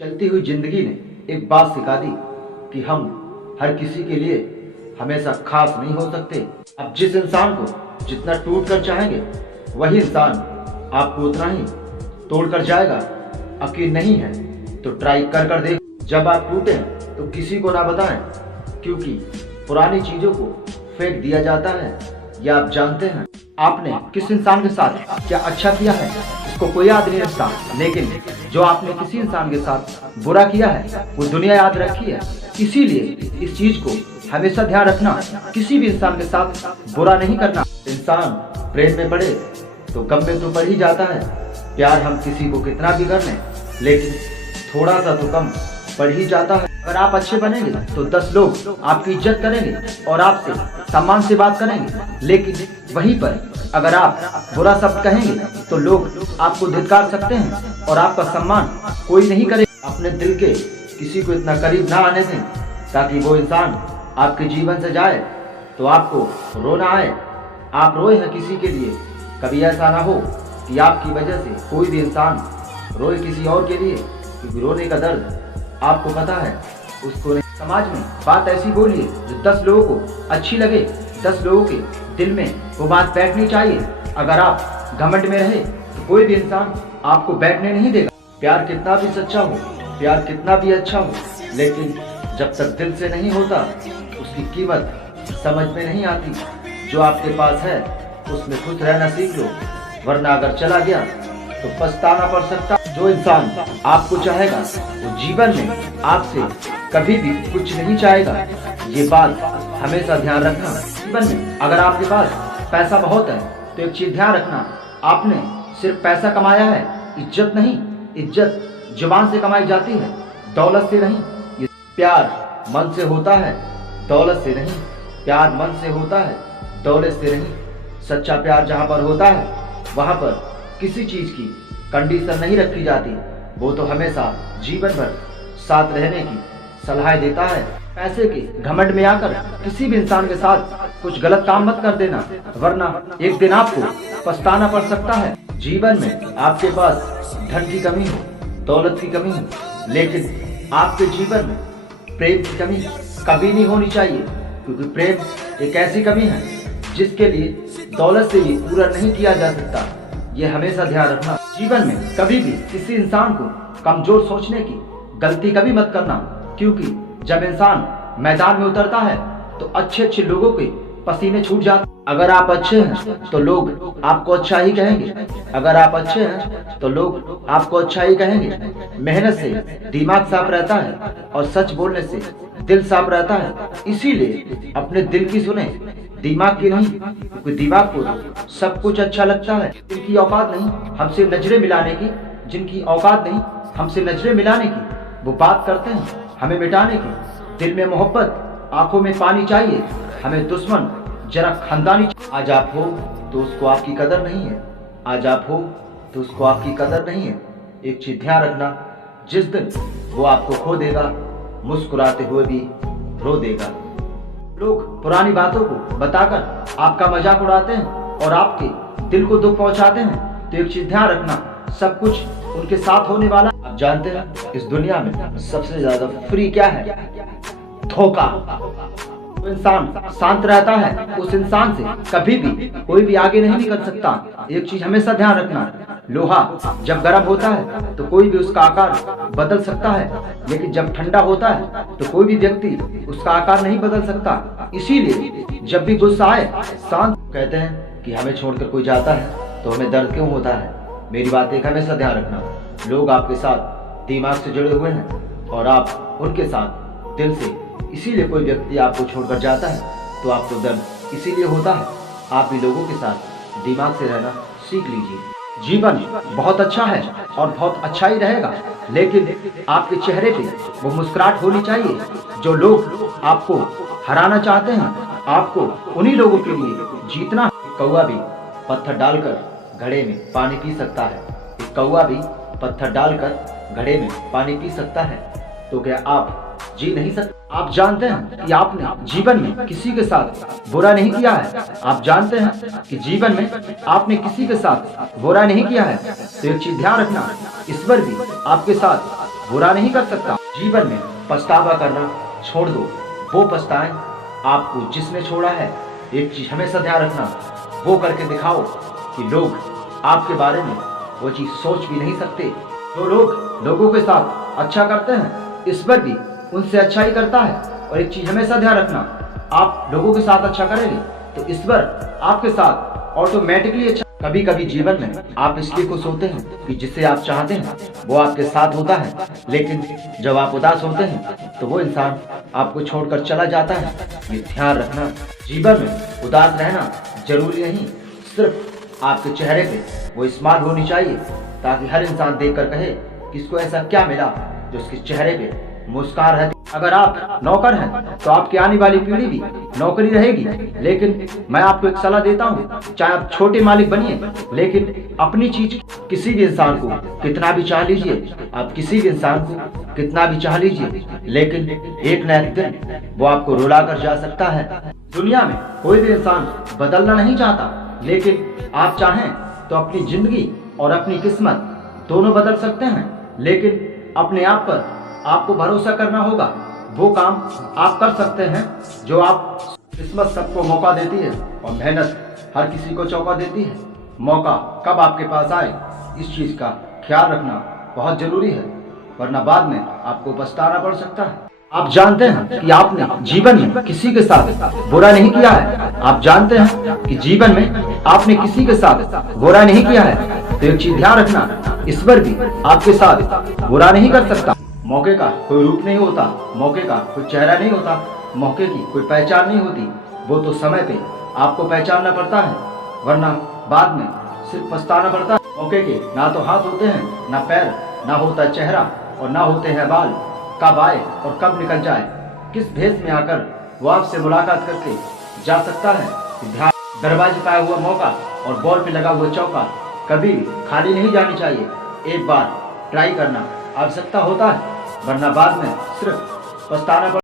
चलती हुई जिंदगी ने एक बात सिखा दी कि हम हर किसी के लिए हमेशा खास नहीं हो सकते। अब जिस इंसान को जितना टूट कर चाहेंगे वही इंसान आपको उतना ही तोड़ कर जाएगा। यकीन नहीं है तो ट्राई कर कर देख। जब आप टूटे तो किसी को ना बताएं, क्योंकि पुरानी चीजों को फेंक दिया जाता है। या आप जानते हैं आपने किस इंसान के साथ क्या अच्छा किया है इसको कोई याद नहीं रखता, लेकिन जो आपने किसी इंसान के साथ बुरा किया है वो दुनिया याद रखी है। इसीलिए इस चीज को हमेशा ध्यान रखना, किसी भी इंसान के साथ बुरा नहीं करना। इंसान प्रेम में पड़े तो गम में तो पड़ ही जाता है। प्यार हम किसी को कितना भी कर लें, लेकिन थोड़ा सा तो कम पड़ ही जाता है। अगर आप अच्छे बनेंगे तो 10 लोग आपकी इज्जत करेंगे और आपसे सम्मान से बात करेंगे, लेकिन वहीं पर अगर आप बुरा शब्द कहेंगे तो लोग आपको धिक्कार सकते हैं और आपका सम्मान कोई नहीं करेगा। अपने दिल के किसी को इतना करीब ना आने दें ताकि वो इंसान आपके जीवन से जाए तो आपको रोना आए। आप रोए हैं किसी के लिए, कभी ऐसा ना हो कि आपकी वजह से कोई भी इंसान रोए किसी और के लिए, क्योंकि रोने का दर्द आपको पता है उसको नहीं। समाज में बात ऐसी बोलिए जो 10 लोगों को अच्छी लगे, 10 लोगों के दिल में वो बात बैठनी चाहिए। अगर आप घमंड में रहे तो कोई भी इंसान आपको बैठने नहीं देगा। प्यार कितना भी सच्चा हो, प्यार कितना भी अच्छा हो, लेकिन जब तक दिल से नहीं होता उसकी कीमत समझ में नहीं आती। जो आपके पास है उसमें खुश रहना सीख लो, वरना अगर चला गया तो पछताना पड़ सकता। जो इंसान आपको चाहेगा वो जीवन में आपसे कभी भी कुछ नहीं चाहेगा। ये बात हमेशा ध्यान रखना। जीवन में अगर आपके पास पैसा बहुत है तो एक चीज ध्यान रखना, आपने सिर्फ पैसा कमाया है, इज्जत नहीं। इज्जत जुबान से कमाई जाती है, दौलत से नहीं। ये प्यार मन से होता है, दौलत से नहीं। प्यार मन से होता है, दौलत से नहीं। सच्चा प्यार जहाँ पर होता है वहाँ पर किसी चीज की कंडीशन नहीं रखी जाती, वो तो हमेशा जीवन भर साथ रहने की सलाह देता है। पैसे के घमंड में आकर किसी भी इंसान के साथ कुछ गलत काम मत कर देना, वरना एक दिन आपको पछताना पड़ सकता है। जीवन में आपके पास धन की कमी हो, दौलत की कमी हो, लेकिन आपके जीवन में प्रेम की कमी कभी नहीं होनी चाहिए, क्योंकि प्रेम एक ऐसी कमी है जिसके लिए दौलत से भी पूरा नहीं किया जा सकता। ये हमेशा ध्यान रखना। जीवन में कभी भी किसी इंसान को कमजोर सोचने की गलती कभी मत करना, क्योंकि जब इंसान मैदान में उतरता है तो अच्छे अच्छे लोगों के पसीने छूट जाते। अगर आप अच्छे हैं तो लोग आपको अच्छा ही कहेंगे। अगर आप अच्छे हैं तो लोग आपको अच्छा ही कहेंगे। मेहनत से दिमाग साफ रहता है और सच बोलने से दिल साफ रहता है। इसीलिए अपने दिल की सुने, दिमाग की नहीं, क्योंकि दिमाग को सब कुछ अच्छा लगता है। जिनकी औकात नहीं हमसे नजरें मिलाने की, जिनकी औकात नहीं हमसे नजरें मिलाने की, वो बात करते हैं हमें मिटाने की। दिल में मोहब्बत, आंखों में पानी चाहिए, हमें दुश्मन जरा खानदानी। आज आप हो तो उसको आपकी कदर नहीं है, आज आप हो तो उसको आपकी कदर नहीं है। एक चीज ध्यान रखना, जिस दिन वो आपको खो देगा मुस्कुराते हुए भी रो देगा। लोग पुरानी बातों को बताकर आपका मजाक उड़ाते हैं और आपके दिल को दुख पहुंचाते हैं, तो एक चीज ध्यान रखना, सब कुछ उनके साथ होने वाला। आप जानते हैं इस दुनिया में सबसे ज्यादा फ्री क्या है? धोखा। जो इंसान शांत रहता है उस इंसान से कभी भी कोई भी आगे नहीं निकल सकता। एक चीज हमेशा ध्यान रखना, लोहा जब गर्म होता है तो कोई भी उसका आकार बदल सकता है, लेकिन जब ठंडा होता है तो कोई भी व्यक्ति उसका आकार नहीं बदल सकता। इसीलिए जब भी गुस्सा आए शांत। कहते हैं कि हमें छोड़कर कोई जाता है तो हमें दर्द क्यों होता है? मेरी बात एक हमेशा ध्यान रखना, लोग आपके साथ दिमाग से जुड़े हुए हैं और आप उनके साथ दिल से। इसीलिए कोई व्यक्ति आपको छोड़कर जाता है तो आपको दर्द इसीलिए होता है। आप भी लोगों के साथ दिमाग से रहना सीख लीजिए। जीवन बहुत अच्छा है और बहुत अच्छा ही रहेगा, लेकिन आपके चेहरे पे वो मुस्कुराहट होनी चाहिए। जो लोग आपको हराना चाहते हैं, आपको उन्हीं लोगों के लिए जीतना। कौवा भी पत्थर डालकर घड़े में पानी पी सकता है, एक कौवा भी पत्थर डालकर घड़े में पानी पी सकता है, तो क्या आप जी नहीं सकते? आप जानते हैं कि आपने जीवन में किसी के साथ बुरा नहीं किया है। आप जानते हैं कि जीवन में आपने किसी के साथ बुरा नहीं किया है, तो एक चीज ध्यान रखना, ईश्वर भी आपके साथ बुरा नहीं कर सकता। जीवन में पछतावा करना छोड़ दो, वो पछताए आपको जिसने छोड़ा है। एक चीज हमेशा ध्यान रखना, वो करके दिखाओ कि लोग आपके बारे में वो चीज सोच भी नहीं सकते। जो लोग लोगों के साथ अच्छा करते हैं, ईश्वर भी उनसे अच्छा ही करता है। और एक चीज हमेशा ध्यान रखना, आप लोगों के साथ अच्छा करेंगे तो ईश्वर आपके साथ ऑटोमेटिकली अच्छा। कभी कभी जीवन में आप इसलिए खुश होते हैं कि जिसे आप चाहते हैं वो आपके साथ होता है, लेकिन जब आप उदास होते हैं तो वो इंसान आपको छोड़कर चला जाता है। ये ध्यान रखना, जीवन में उदास रहना जरूरी नहीं, सिर्फ आपके चेहरे पे वो स्माइल होनी चाहिए, ताकि हर इंसान देखकर कहे कि इसको ऐसा क्या मिला जो उसके चेहरे पे मुस्कान रहती। अगर आप नौकर हैं तो आपकी आने वाली पीढ़ी भी नौकरी रहेगी। लेकिन मैं आपको एक सलाह देता हूँ, चाहे आप छोटे मालिक बनिए, लेकिन अपनी चीज, किसी भी इंसान को कितना भी चाह लीजिए, आप किसी भी इंसान को कितना भी चाह लीजिए, लेकिन एक न एक दिन वो आपको रुला कर जा सकता है। दुनिया में कोई भी इंसान बदलना नहीं चाहता, लेकिन आप चाहें तो अपनी जिंदगी और अपनी किस्मत दोनों बदल सकते हैं। लेकिन अपने आप पर आपको भरोसा करना होगा। वो काम आप कर सकते हैं जो आप, किस्मत सबको मौका देती है और मेहनत हर किसी को चौका देती है। मौका कब आपके पास आए, इस चीज का ख्याल रखना बहुत जरूरी है, वरना बाद में आपको पछताना पड़ सकता है। आप जानते हैं कि आपने जीवन में किसी के साथ बुरा नहीं किया है। आप जानते हैं कि जीवन में आपने किसी के साथ बुरा नहीं किया है। तो एक चीज ध्यान रखना, ईश्वर भी आपके साथ बुरा नहीं कर सकता। मौके का कोई रूप नहीं होता, मौके का कोई चेहरा नहीं होता, मौके की कोई पहचान नहीं होती। वो तो समय पे आपको पहचानना पड़ता है, वरना बाद में सिर्फ पछताना पड़ता है। मौके के ना तो हाथ होते हैं, ना पैर, ना होता चेहरा और ना होते हैं बाल। कब आए और कब निकल जाए, किस भेष में आकर वो आपसे मुलाकात करके जा सकता है। ध्यान, दरवाजे पे आया हुआ मौका और बॉल पे लगा हुआ चौका कभी खाली नहीं जानी चाहिए। एक बार ट्राई करना आवश्यकता होता है, वरना बाद में सिर्फ पछताना